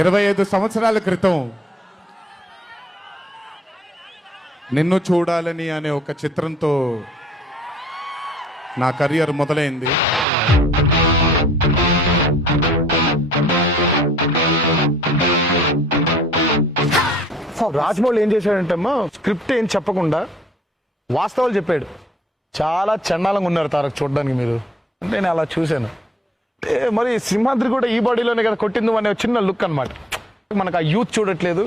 25 సంవత్సరాల క్రితం నిన్ను చూడాలని అనే ఒక చిత్రంతో నా కెరియర్ మొదలైంది. రాజమౌళి ఏం చేశాడంటమ్మా, స్క్రిప్ట్ ఏం చెప్పకుండా వాస్తవాలు చెప్పాడు. చాలా చండాలంగా ఉన్నారు తారక్ చూడడానికి మీరు అంటే. నేను అలా చూశాను. మరి సింహాద్రి కూడా ఈ బాడీలోనే కదా కొట్టింది అనే చిన్న లుక్ అనమాట. మనకు ఆ యూత్ చూడట్లేదు,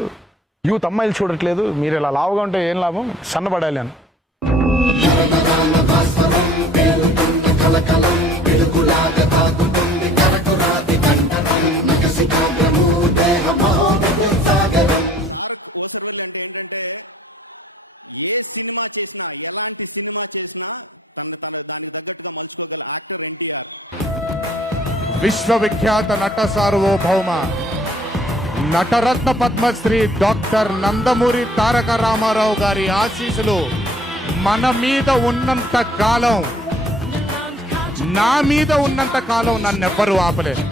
యూత్ అమ్మాయిలు చూడట్లేదు, మీరు ఇలా లావుగా ఉంటే ఏం లాభం, సన్నబడాలి అని. విశ్వవిఖ్యాత నట సార్వభౌమ నటరత్న పద్మశ్రీ డాక్టర్ నందమూరి తారక రామారావు గారి ఆశీస్సులు మన మీద ఉన్నంత కాలం, నా మీద ఉన్నంత కాలం నన్నెవ్వరూ ఆపలేదు.